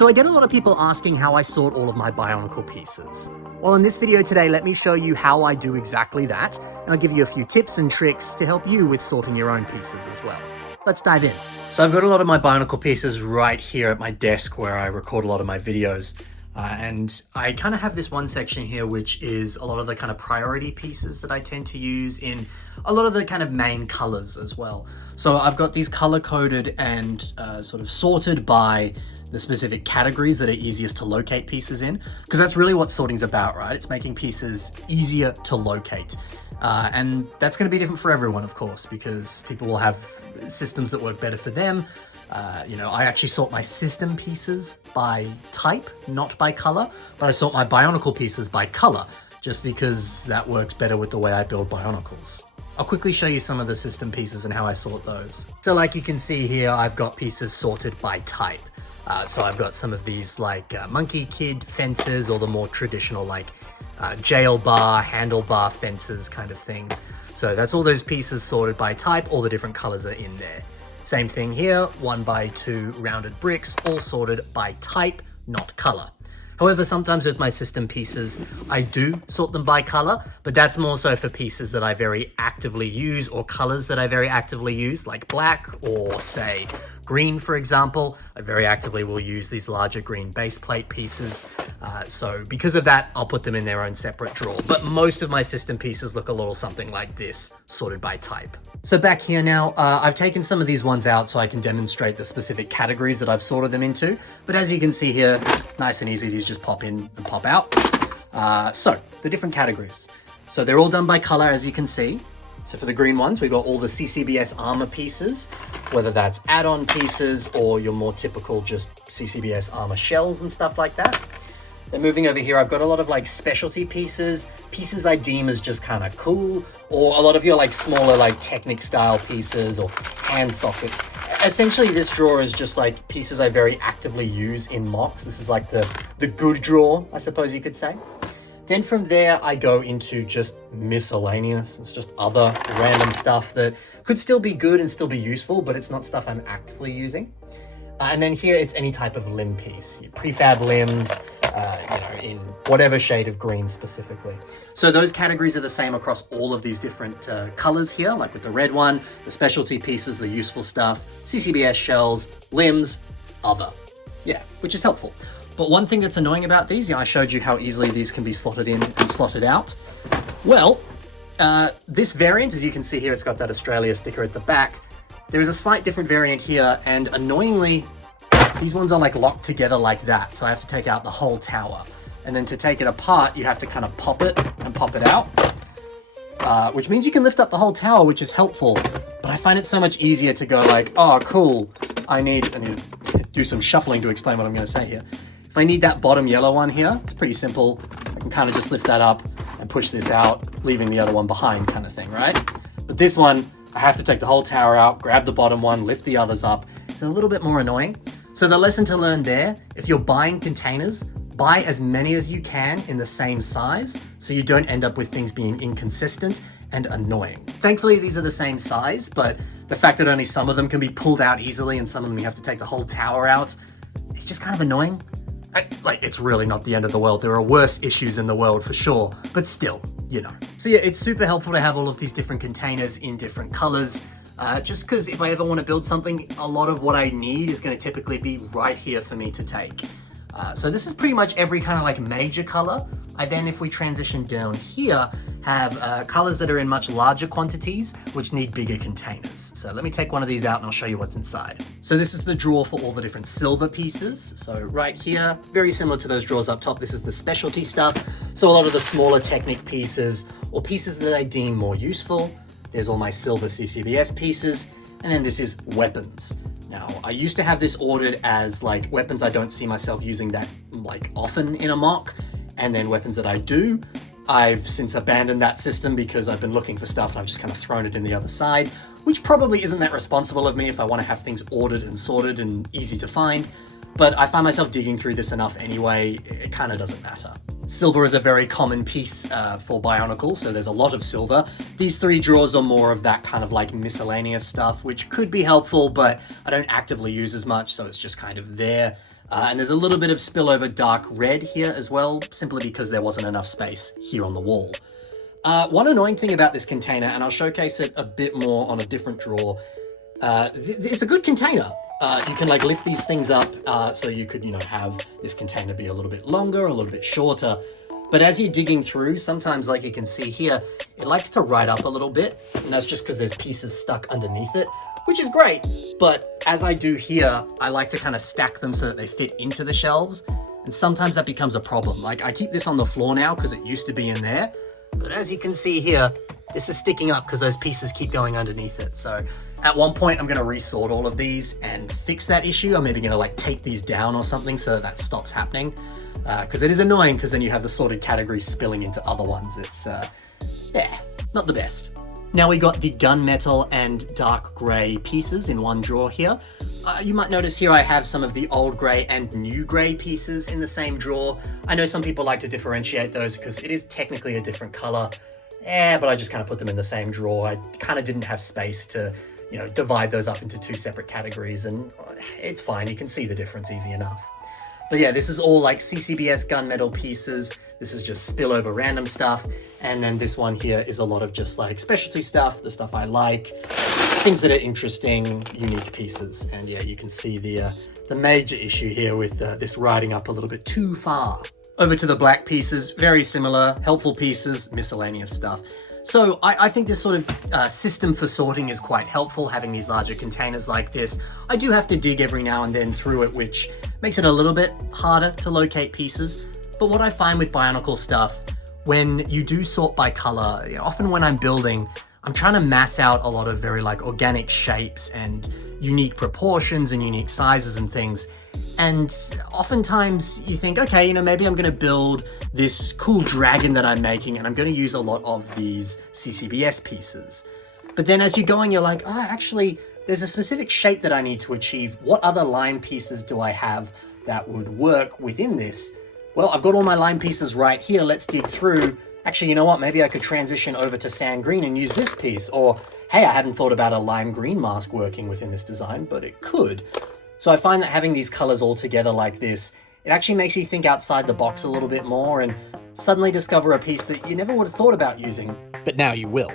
So I get a lot of people asking how I sort all of my Bionicle pieces. Well, in this video today, let me show you how I do exactly that, and I'll give you a few tips and tricks to help you with sorting your own pieces as well. Let's dive in. So I've got a lot of my Bionicle pieces right here at my desk where I record a lot of my videos. And I kind of have this one section here, which is a lot of the kind of priority pieces that I tend to use in a lot of the kind of main colors as well. So I've got these color coded and sort of sorted by the specific categories that are easiest to locate pieces in, because that's really what sorting's about, right? It's making pieces easier to locate. And that's going to be different for everyone, of course, because people will have systems that work better for them. I actually sort my system pieces by type, not by color, but I sort my Bionicle pieces by color, just because that works better with the way I build Bionicles. I'll quickly show you some of the system pieces and how I sort those. So like you can see here, I've got pieces sorted by type. So I've got some of these like monkey kid fences, or the more traditional like jail bar, handlebar fences kind of things. So that's all those pieces sorted by type, all the different colors are in there. Same thing here, 1x2 rounded bricks, all sorted by type, not color. However, sometimes with my system pieces, I do sort them by color, but that's more so for pieces that I very actively use, or colors that I very actively use, like black or say green, for example. I very actively will use these larger green base plate pieces. So because of that, I'll put them in their own separate drawer. But most of my system pieces look a little something like this, sorted by type. So back here now, I've taken some of these ones out so I can demonstrate the specific categories that I've sorted them into. But as you can see here, nice and easy, these just pop in and pop out. So the different categories. So they're all done by color, as you can see. So for the green ones, we've got all the CCBS armor pieces, whether that's add-on pieces or your more typical just CCBS armor shells and stuff like that. Then moving over here, I've got a lot of like specialty pieces I deem as just kind of cool, or a lot of your like smaller like Technic style pieces or hand sockets. Essentially, this drawer is just like pieces I very actively use in MOCs. This is like the good drawer, I suppose you could say. Then from there, I go into just miscellaneous. It's just other random stuff that could still be good and still be useful, but it's not stuff I'm actively using. And then here, it's any type of limb piece, your prefab limbs, in whatever shade of green specifically. So those categories are the same across all of these different colors here, like with the red one, the specialty pieces, the useful stuff, CCBS shells, limbs, other. Yeah, which is helpful. But one thing that's annoying about these, I showed you how easily these can be slotted in and slotted out. Well, this variant, as you can see here, it's got that Australia sticker at the back. There is a slight different variant here, and annoyingly, these ones are like locked together like that. So I have to take out the whole tower. And then to take it apart, you have to kind of pop it and pop it out, which means you can lift up the whole tower, which is helpful. But I find it so much easier to go like, oh, cool. I need to do some shuffling to explain what I'm going to say here. If I need that bottom yellow one here, it's pretty simple. I can kind of just lift that up and push this out, leaving the other one behind kind of thing, right? But this one, I have to take the whole tower out, grab the bottom one, lift the others up. It's a little bit more annoying. So the lesson to learn there, if you're buying containers, buy as many as you can in the same size so you don't end up with things being inconsistent and annoying. Thankfully, these are the same size, but the fact that only some of them can be pulled out easily and some of them you have to take the whole tower out, it's just kind of annoying. It's really not the end of the world. There are worse issues in the world for sure, but still, So yeah, it's super helpful to have all of these different containers in different colors, just because if I ever want to build something, a lot of what I need is going to typically be right here for me to take. So this is pretty much every kind of like major color. I then, if we transition down here, have colors that are in much larger quantities, which need bigger containers. So let me take one of these out and I'll show you what's inside. So this is the drawer for all the different silver pieces. So right here, very similar to those drawers up top, this is the specialty stuff. So a lot of the smaller Technic pieces or pieces that I deem more useful. There's all my silver CCBS pieces. And then this is weapons. Now, I used to have this ordered as like weapons I don't see myself using that like often in a MOC, and then weapons that I do. I've since abandoned that system because I've been looking for stuff and I've just kind of thrown it in the other side, which probably isn't that responsible of me if I want to have things ordered and sorted and easy to find. But I find myself digging through this enough anyway, it kind of doesn't matter. Silver is a very common piece for Bionicle, so there's a lot of silver. These three drawers are more of that kind of like miscellaneous stuff, which could be helpful, but I don't actively use as much, so it's just kind of there. And there's a little bit of spillover dark red here as well, simply because there wasn't enough space here on the wall. One annoying thing about this container, and I'll showcase it a bit more on a different drawer, it's a good container. You can like lift these things up, so you could, you know, have this container be a little bit longer, a little bit shorter. But as you're digging through, sometimes, like you can see here, it likes to ride up a little bit, and that's just because there's pieces stuck underneath it, which is great. But as I do here, I like to kind of stack them so that they fit into the shelves, and sometimes that becomes a problem. Like, I keep this on the floor now because it used to be in there, but as you can see here, this is sticking up because those pieces keep going underneath it. So at one point, I'm going to resort all of these and fix that issue. I'm maybe going to like take these down or something so that stops happening. Because it is annoying, because then you have the sorted categories spilling into other ones. It's, yeah, not the best. Now we got the gunmetal and dark grey pieces in one drawer here. You might notice here I have some of the old grey and new grey pieces in the same drawer. I know some people like to differentiate those because it is technically a different colour. But I just kind of put them in the same drawer. I kind of didn't have space to, you know, divide those up into two separate categories, and it's fine. You can see the difference easy enough. But yeah, this is all like CCBS gunmetal pieces. This is just spillover random stuff. And then this one here is a lot of just like specialty stuff, the stuff I like, things that are interesting, unique pieces. And yeah, you can see the major issue here with this riding up a little bit too far. Over to the black pieces, very similar, helpful pieces, miscellaneous stuff. So I think this sort of system for sorting is quite helpful, having these larger containers like this. I do have to dig every now and then through it, which makes it a little bit harder to locate pieces. But what I find with Bionicle stuff, when you do sort by color, you know, often when I'm building, I'm trying to mass out a lot of very like organic shapes and unique proportions and unique sizes and things. And oftentimes you think, okay, you know, maybe I'm going to build this cool dragon that I'm making, and I'm going to use a lot of these CCBS pieces. But then as you're going, you're like, oh, actually, there's a specific shape that I need to achieve. What other line pieces do I have that would work within this? Well, I've got all my line pieces right here. Let's dig through. Actually, you know what? Maybe I could transition over to sand green and use this piece. Or, hey, I hadn't thought about a lime green mask working within this design, but it could. So I find that having these colors all together like this, it actually makes you think outside the box a little bit more and suddenly discover a piece that you never would have thought about using, but now you will.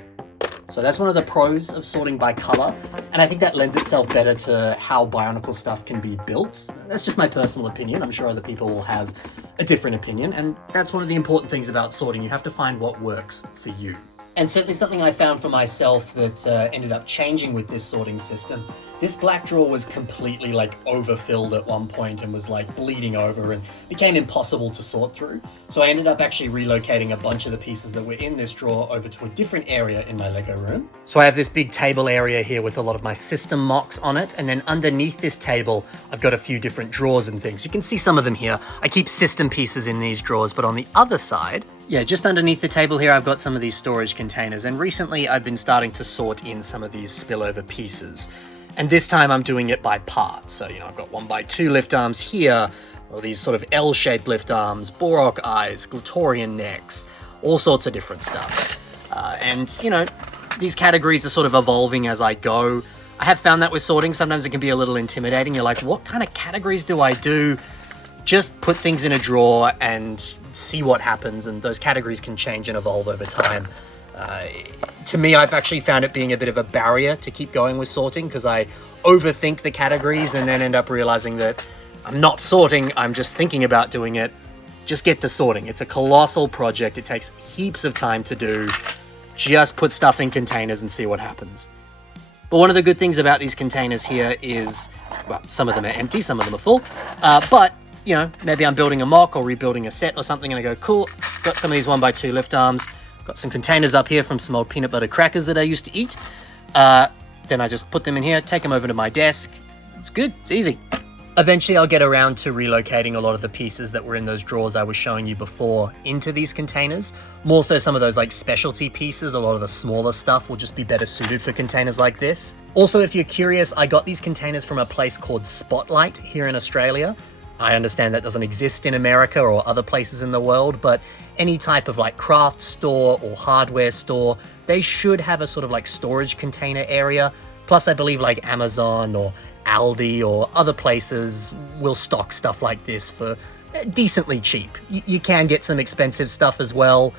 So that's one of the pros of sorting by color, and I think that lends itself better to how Bionicle stuff can be built. That's just my personal opinion. I'm sure other people will have a different opinion, and that's one of the important things about sorting. You have to find what works for you. And certainly something I found for myself that ended up changing with this sorting system. This black drawer was completely like overfilled at one point and was like bleeding over and became impossible to sort through. So I ended up actually relocating a bunch of the pieces that were in this drawer over to a different area in my Lego room. So I have this big table area here with a lot of my system MOCs on it. And then underneath this table, I've got a few different drawers and things. You can see some of them here. I keep system pieces in these drawers, but on the other side, yeah, just underneath the table here, I've got some of these storage containers, and recently I've been starting to sort in some of these spillover pieces. And this time I'm doing it by part. So, you know, I've got 1x2 lift arms here, or these sort of L-shaped lift arms, Borok eyes, Glatorian necks, all sorts of different stuff. And, you know, these categories are sort of evolving as I go. I have found that with sorting, sometimes it can be a little intimidating. You're like, what kind of categories do I do? Just put things in a drawer and see what happens, and those categories can change and evolve over time. To me, I've actually found it being a bit of a barrier to keep going with sorting because I overthink the categories and then end up realizing that I'm not sorting, I'm just thinking about doing it. Just get to sorting. It's a colossal project. It takes heaps of time to do. Just put stuff in containers and see what happens. But one of the good things about these containers here is, well, some of them are empty, some of them are full, but you know, maybe I'm building a MOC or rebuilding a set or something and I go, cool, got some of these 1x2 lift arms, got some containers up here from some old peanut butter crackers that I used to eat. Then I just put them in here, take them over to my desk. It's good, it's easy. Eventually I'll get around to relocating a lot of the pieces that were in those drawers I was showing you before into these containers. More so some of those like specialty pieces, a lot of the smaller stuff will just be better suited for containers like this. Also, if you're curious, I got these containers from a place called Spotlight here in Australia. I understand that doesn't exist in America or other places in the world, but any type of like craft store or hardware store, they should have a sort of like storage container area. Plus I believe like Amazon or Aldi or other places will stock stuff like this for decently cheap. You can get some expensive stuff as well.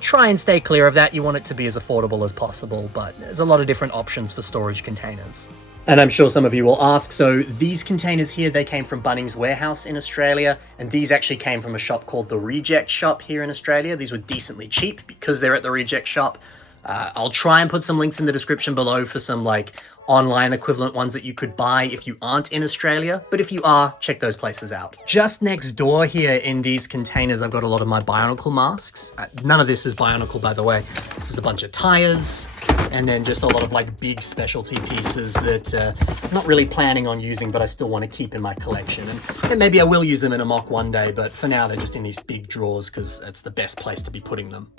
Try and stay clear of that. You want it to be as affordable as possible, but there's a lot of different options for storage containers. And I'm sure some of you will ask, so these containers here, they came from Bunnings Warehouse in Australia, and these actually came from a shop called the Reject Shop here in Australia. These were decently cheap because they're at the Reject Shop. I'll try and put some links in the description below for some like online equivalent ones that you could buy if you aren't in Australia. But if you are, check those places out. Just next door here in these containers, I've got a lot of my Bionicle masks. None of this is Bionicle, by the way. This is a bunch of tires and then just a lot of like big specialty pieces that I'm not really planning on using, but I still want to keep in my collection. And maybe I will use them in a mock one day, but for now they're just in these big drawers because that's the best place to be putting them.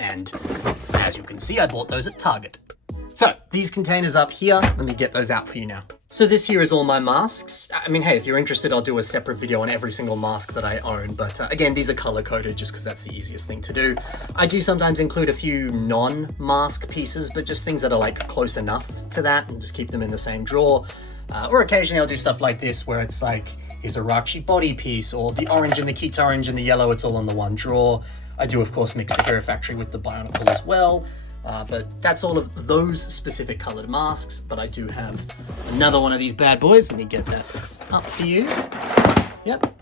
And as you can see, I bought those at Target. So these containers up here, let me get those out for you now. So this here is all my masks. I mean, hey, if you're interested, I'll do a separate video on every single mask that I own. But again, these are color coded just because that's the easiest thing to do. I do sometimes include a few non-mask pieces, but just things that are like close enough to that and just keep them in the same drawer. Or occasionally I'll do stuff like this where it's like, here's a Rakshi body piece, or the orange and the Kita orange and the yellow, it's all in the one drawer. I do, of course, mix the Hero Factory with the Bionicle as well. But that's all of those specific colored masks. But I do have another one of these bad boys. Let me get that up for you. Yep.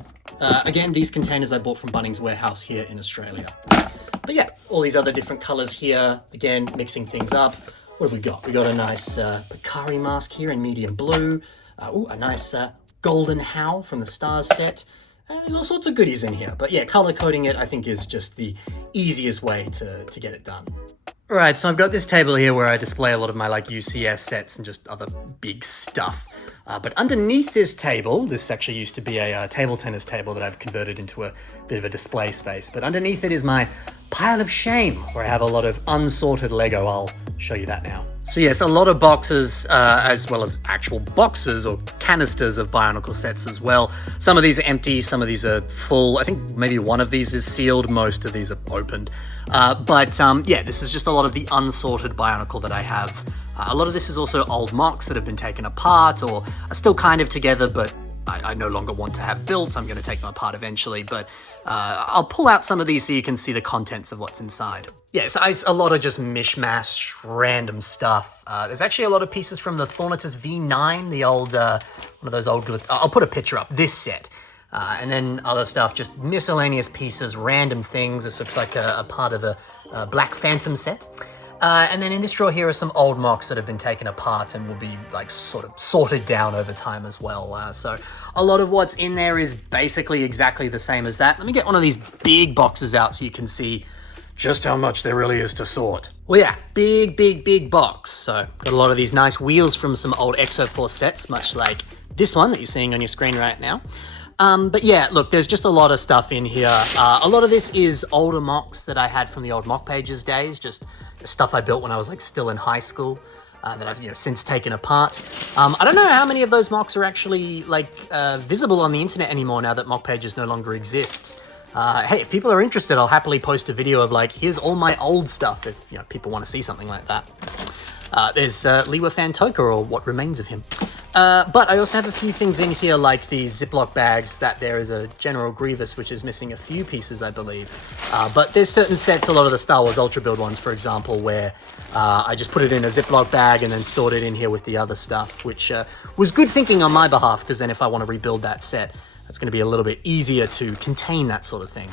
Again, these containers I bought from Bunnings Warehouse here in Australia. But yeah, all these other different colors here. Again, mixing things up. What have we got? We got a nice Picari mask here in medium blue. Ooh, a nice golden Howl from the Stars set. There's all sorts of goodies in here. But yeah, color coding it I think is just the easiest way to get it done. Right, so I've got this table here where I display a lot of my like UCS sets and just other big stuff. But underneath this table, this actually used to be a table tennis table that I've converted into a bit of a display space. But underneath it is my pile of shame, where I have a lot of unsorted Lego. I'll show you that now. So yes, a lot of boxes, as well as actual boxes or canisters of Bionicle sets as well. Some of these are empty, some of these are full. I think maybe one of these is sealed, most of these are opened. Yeah, this is just a lot of the unsorted Bionicle that I have. A lot of this is also old MOCs that have been taken apart or are still kind of together, but I no longer want to have built. I'm going to take them apart eventually, but I'll pull out some of these so you can see the contents of what's inside. Yeah, so it's a lot of just mishmash, random stuff. There's actually a lot of pieces from the Thornatus V9, the old, one of those old, I'll put a picture up, this set. And then other stuff, just miscellaneous pieces, random things. This looks like a part of a Black Phantom set. And then in this drawer here are some old MOCs that have been taken apart and will be like sort of sorted down over time as well. So a lot of what's in there is basically exactly the same as that. Let me get one of these big boxes out so you can see just how much there really is to sort. Well, yeah, big box. So got a lot of these nice wheels from some old Exoforce sets, much like this one that you're seeing on your screen right now. But yeah, look, there's just a lot of stuff in here. A lot of this is older MOCs that I had from the old MOC Pages days, just the stuff I built when I was like still in high school, that I've since taken apart. I don't know how many of those MOCs are actually like visible on the internet anymore now that MOC Pages no longer exists. Hey, if people are interested, I'll happily post a video of like, here's all my old stuff if people want to see something like that. There's Liwa Fantoka, or what remains of him. But I also have a few things in here like these Ziploc bags. That there is a General Grievous, which is missing a few pieces, I believe. But there's certain sets, a lot of the Star Wars Ultra Build ones, for example, where I just put it in a Ziploc bag and then stored it in here with the other stuff, which was good thinking on my behalf, because then if I want to rebuild that set, it's going to be a little bit easier to contain that sort of thing.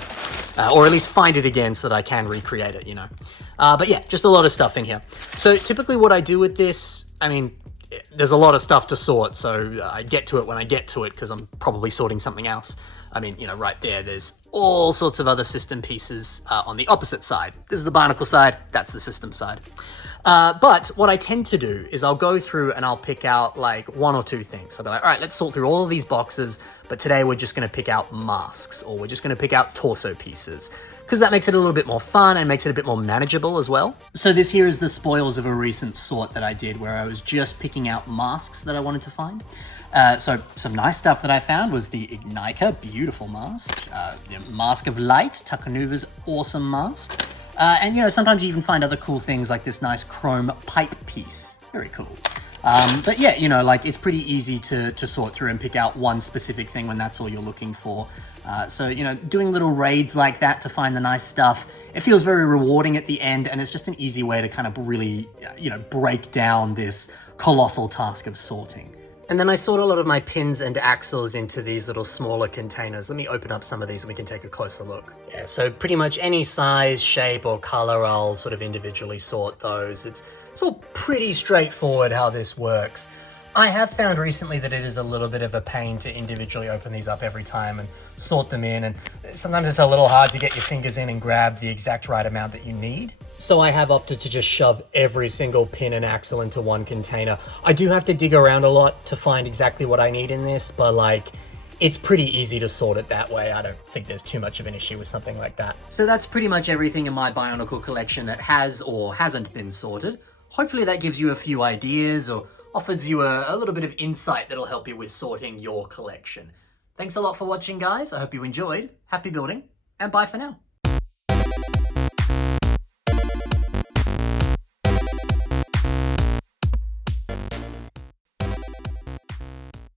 Or at least find it again so that I can recreate it, But yeah, just a lot of stuff in here. So typically what I do with this, I mean, there's a lot of stuff to sort, so I get to it when I get to it because I'm probably sorting something else. I mean, right there, there's all sorts of other system pieces on the opposite side. This is the Bionicle side, that's the system side. But what I tend to do is I'll go through and I'll pick out like one or two things. I'll be like, all right, let's sort through all of these boxes, but today we're just going to pick out masks, or we're just going to pick out torso pieces, because that makes it a little bit more fun and makes it a bit more manageable as well. So this here is the spoils of a recent sort that I did, where I was just picking out masks that I wanted to find. So some nice stuff that I found was the Ignika, beautiful mask, the Mask of Light, Takanuva's awesome mask, and sometimes you even find other cool things like this nice chrome pipe piece, very cool. But yeah, you know, like it's pretty easy to sort through and pick out one specific thing when that's all you're looking for. So, you know, doing little raids like that to find the nice stuff, it feels very rewarding at the end, and it's just an easy way to kind of really, you know, break down this colossal task of sorting. And then I sort a lot of my pins and axles into these little smaller containers. Let me open up some of these and we can take a closer look. Yeah, so pretty much any size, shape, or color, I'll sort of individually sort those. It's all pretty straightforward how this works. I have found recently that it is a little bit of a pain to individually open these up every time and sort them in, and sometimes it's a little hard to get your fingers in and grab the exact right amount that you need. So I have opted to just shove every single pin and axle into one container. I do have to dig around a lot to find exactly what I need in this, but like, it's pretty easy to sort it that way. I don't think there's too much of an issue with something like that. So that's pretty much everything in my Bionicle collection that has or hasn't been sorted. Hopefully that gives you a few ideas or offers you a little bit of insight that'll help you with sorting your collection. Thanks a lot for watching, guys. I hope you enjoyed. Happy building, and bye for now.